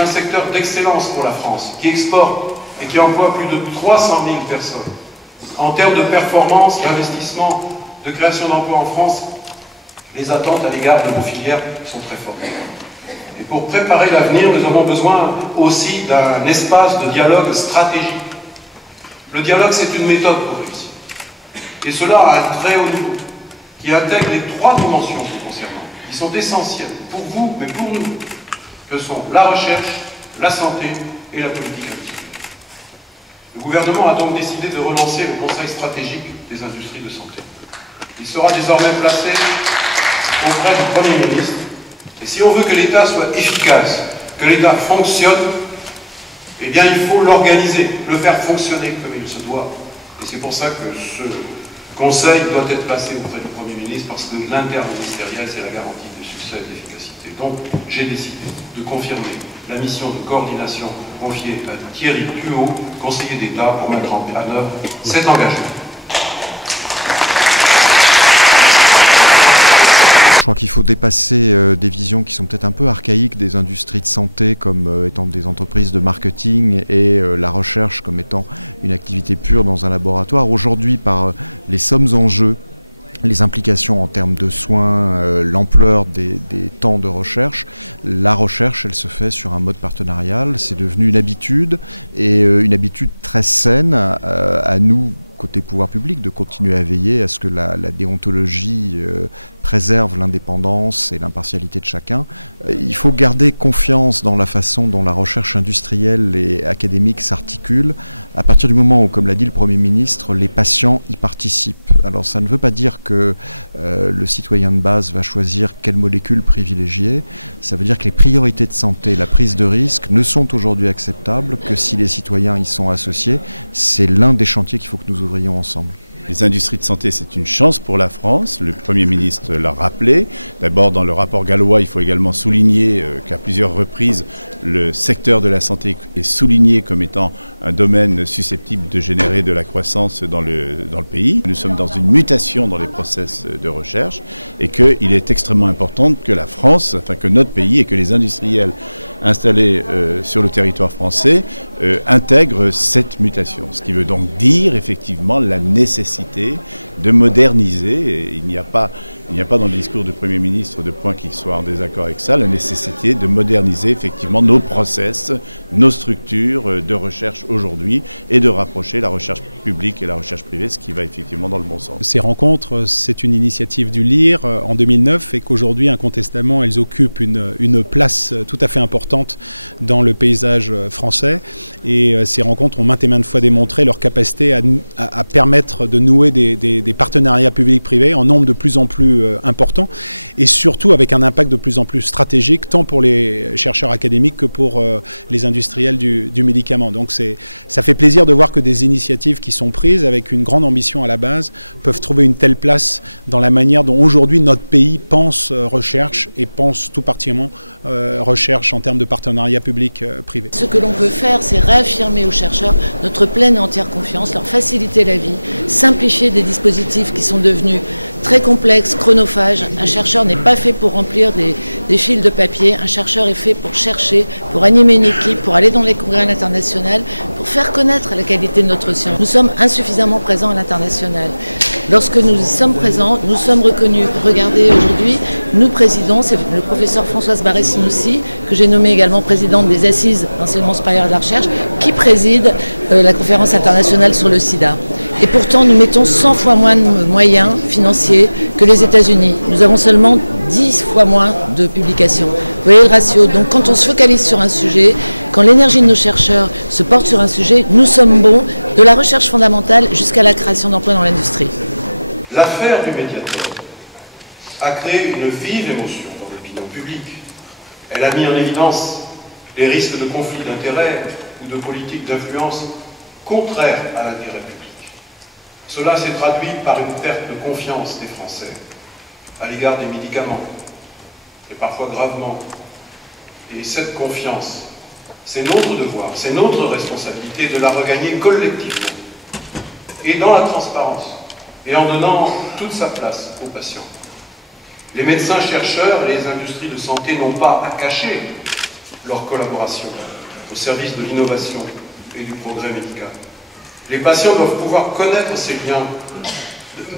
un secteur d'excellence pour la France, qui exporte et qui emploie plus de 300 000 personnes. En termes de performance, d'investissement, de création d'emplois en France, les attentes à l'égard de nos filières sont très fortes. Et pour préparer l'avenir, nous avons besoin aussi d'un espace de dialogue stratégique. Le dialogue, c'est une méthode pour réussir. Et cela à un très haut niveau, qui intègre les trois dimensions nous concernant, qui sont essentielles pour vous, mais pour nous, que sont la recherche, la santé et la politique industrielle. Le gouvernement a donc décidé de relancer le Conseil stratégique des industries de santé. Il sera désormais placé auprès du Premier ministre. Et si on veut que l'État soit efficace, que l'État fonctionne, eh bien il faut l'organiser, le faire fonctionner comme il se doit. Et c'est pour ça que ce Conseil doit être placé auprès du Premier ministre, parce que l'interministériel, c'est la garantie du succès et de l'efficacité. Donc j'ai décidé de confirmer la mission de coordination confiée à Thierry Tuot, conseiller d'État, pour mettre en œuvre cet engagement. Je crois qu'il faut dépasser des visions qui sont peut-être un peu archaïques des industries de santé comme étant des entreprises de marketing et la recherche comme étant une activité pure dans un laboratoire. Aujourd'hui, par les sommes en jeu, les implications en termes de soins, l'ampleur des temps de recherche, la recherche, elle se fait sur un mode partenarial. C'est devenu une habitude, et une habitude très saine à nous, côté pouvoir public, de continuer à veiller à ce que la déontologie préserve l'indépendance et l'impartialité de chacun. Il faut garder confiance dans la façon dont la recherche industrielle et académique s'articule, à partir du moment où, comme l'a dit le Premier ministre, les patients y participent. Alors ça ne veut pas dire que le citoyen de base va choisir quelle molécule privilégier. Ça veut dire que les priorités de santé, la prise de risque, ne sont aujourd'hui acceptables que si les citoyens y sont associés. C'est l'un des chantiers qu'il faut que nous ouvrions ensemble. Les industries de santé, c'est une chance pour la France. Le Premier ministre l'a rappelé. D'abord, dans le rapport gallois, il faut également souligner qu'à plusieurs reprises, le secteur de la santé est souligné comme étant un domaine susceptible de générer de la croissance dans le pays. Nous sommes dans une mutation dans les process de recherche, et qu'il est extrêmement important que la France, enfin que notre pays et que les industriels installés sur le territoire français intègrent cette mutation. Ce qui veut donc dire effectivement la nécessité de moderniser, et il n'y a pas dans le discours du Premier ministre de point qui soit en désaccord avec ça, la nécessité de moderniser effectivement nos process, nos structures de recherche aujourd'hui, et de rapprocher la recherche publique et la recherche privée, ce qui va effectivement dans le bon sens. Ces rencontres, c'est une initiative du LIR en 2009, et qu'aujourd'hui, incontestablement, elles occupent une place tout à fait importante dans le paysage français. Et ces rencontres ont maintes et maintes fois démontré leur capacité à permettre de nouer des partenariats publics-privés en nombre de plus en plus important, et surtout avec un impact de plus en plus stratégique, tant pour les chercheurs académiques que pour les industriels du médicament. Donc ça fait plaisir de voir que des initiatives qui sont prises avec une grande ambition à la base peuvent trouver une telle place dans la manière dont aujourd'hui notre pays pense recherche, et pense tout particulièrement recherche en termes de partenariat public-privé. Ce que l'on peut faire, c'est réaffirmer aux chercheurs notre pleine et entière confiance, leur faciliter la vie, simplifier des dispositifs qui sont devenus très complexes, chronophages. Un chercheur n'est pas fait pour remplir des fils de papier. Un chercheur est fait pour chercher, pour animer une équipe, pour aller dans les congrès à l'international, pour faire connaître la qualité de notre science. Nous sommes insuffisamment présents à l'international. Lorsque nous y sommes présents, nous sommes reconnus. Regardez, aujourd'hui, nous présidons, c'est le professeur Françoise Barré-Sinoussi, que j'ai nommé également présidente des Assises d'enseignement supérieur et de la recherche, qui préside la conférence internationale sur le sida. Et pourtant, nous mettons 100 fois moins de moyens financiers que les États-Unis. Nous avons seulement 10 fois moins de publications. Vous voyez le ratio. Donc quand on se focalise sur un sujet, quand l'énergie de nos chercheurs se porte sur un sujet, nous sommes bons, de la recherche fondamentale jusqu'à la création d'emplois dans l'industrie. L'affaire du médiateur a créé une vive émotion dans l'opinion publique. Elle a mis en évidence les risques de conflits d'intérêts ou de politiques d'influence contraires à l'intérêt public. Cela s'est traduit par une perte de confiance des Français à l'égard des médicaments, et parfois gravement. Et cette confiance, c'est notre devoir, c'est notre responsabilité de la regagner collectivement, et dans la transparence, et en donnant toute sa place aux patients. Les médecins chercheurs et les industries de santé n'ont pas à cacher leur collaboration au service de l'innovation et du progrès médical. Les patients doivent pouvoir connaître ces liens.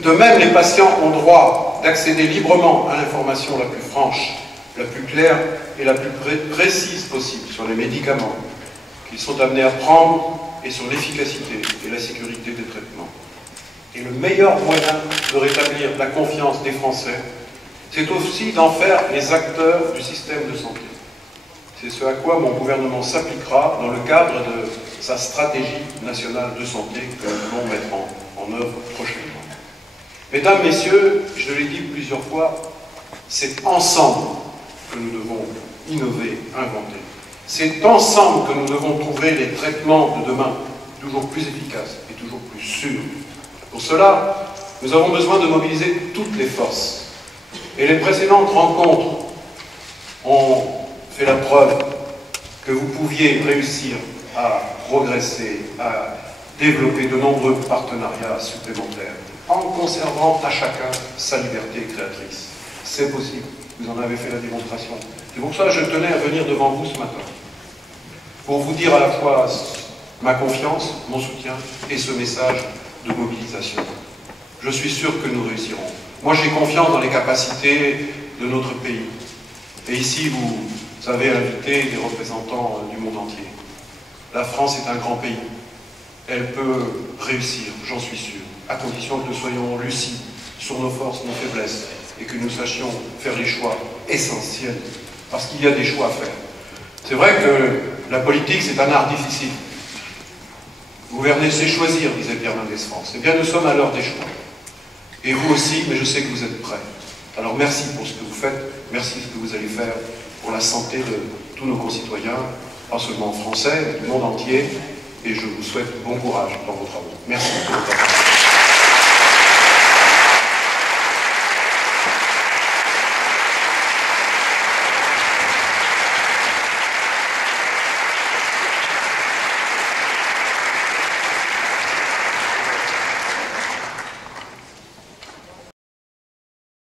De même, les patients ont droit d'accéder librement à l'information la plus franche, la plus claire et la plus précise possible sur les médicaments qu'ils sont amenés à prendre et sur l'efficacité et la sécurité des traitements. Et le meilleur moyen de rétablir la confiance des Français, c'est aussi d'en faire les acteurs du système de santé. C'est ce à quoi mon gouvernement s'appliquera dans le cadre de sa stratégie nationale de santé que nous allons mettre en œuvre prochainement. Mesdames, Messieurs, je l'ai dit plusieurs fois, c'est ensemble que nous devons innover, inventer. C'est ensemble que nous devons trouver les traitements de demain toujours plus efficaces et toujours plus sûrs. Pour cela, nous avons besoin de mobiliser toutes les forces. Et les précédentes rencontres ont fait la preuve que vous pouviez réussir à progresser, à développer de nombreux partenariats supplémentaires, en conservant à chacun sa liberté créatrice. C'est possible, vous en avez fait la démonstration. C'est pour ça que je tenais à venir devant vous ce matin, pour vous dire à la fois ma confiance, mon soutien et ce message de mobilisation. Je suis sûr que nous réussirons. Moi, j'ai confiance dans les capacités de notre pays. Et ici, vous avez invité des représentants du monde entier. La France est un grand pays. Elle peut réussir, j'en suis sûr, à condition que nous soyons lucides sur nos forces, nos faiblesses, et que nous sachions faire les choix essentiels, parce qu'il y a des choix à faire. C'est vrai que la politique, c'est un art difficile. Gouverner, c'est choisir, disait Pierre Mendès France. Eh bien, nous sommes à l'heure des choix. Et vous aussi, mais je sais que vous êtes prêts. Alors merci pour ce que vous faites, merci pour ce que vous allez faire pour la santé de tous nos concitoyens, pas seulement français, mais du monde entier, et je vous souhaite bon courage dans vos travaux. Merci beaucoup.